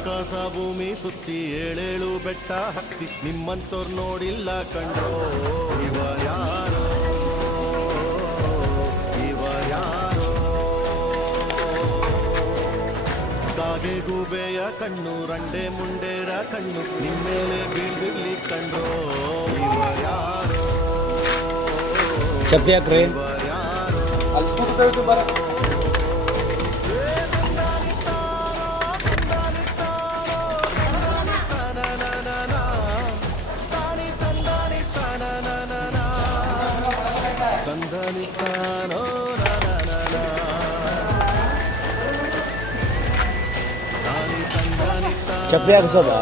ಆಕಾಶ ಭೂಮಿ ಸುತ್ತಿ ಏಳೇಳು ಬೆಟ್ಟ ಹತ್ತಿ ನಿಮ್ಮಂತೋರ್ ನೋಡಿಲ್ಲ ಕಂಡ್ರೋ ಇವರ್ಯಾರೋ ಇವರ್ಯಾರೋ ಕಾಗೆ ಗೂಬೆಯ ಕಣ್ಣು ರಂಡೆ ಮುಂಡೇರ ಕಣ್ಣು ನಿಮ್ಮೇಲೆ ಬೀಳ್ಬಿರ್ಲಿ ಕಂಡ್ರೋ ಇವರ್ಯಾರೋ ಚಪ್ಯಾಕ್ರಿ चपली हाक्सोदा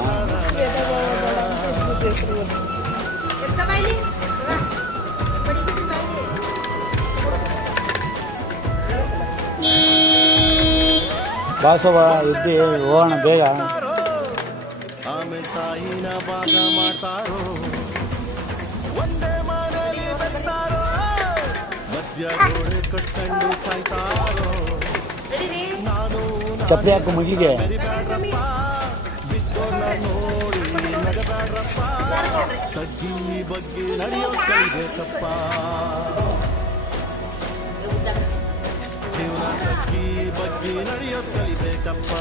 ಬಾಸವ ಇದ್ದಿ ಹೋಗೋಣ ಬೇಗ ಆಮೇಲೆ ತಾಯಿನ ಭಾಗ ಮಾಡ್ತಾರೋ ಒಂದೇ ಮನೆಯಲ್ಲಿ ಬರ್ತಾರೋ ಮಧ್ಯ ಗೋಡೆ ಕಟ್ಕೊಂಡು ಸಾಯ್ತಾರೋ ನಾನು ಚಪ್ಪಲಿ ಹಾಕು ಮುಗಿಗೆ ಬಿದ್ದೋರ್ನ ನೋಡಿ ನಗಬೇಡ್ರಪ್ಪ ತಗ್ಗಿ ಬಗ್ಗೆ ನಡೆಯೋ ಕಲಿಬೇಕಪ್ಪ ಜೀವನ ತಗ್ಗಿ ಬಗ್ಗೆ ನಡೆಯೋ ಕಲಿಬೇಕಪ್ಪ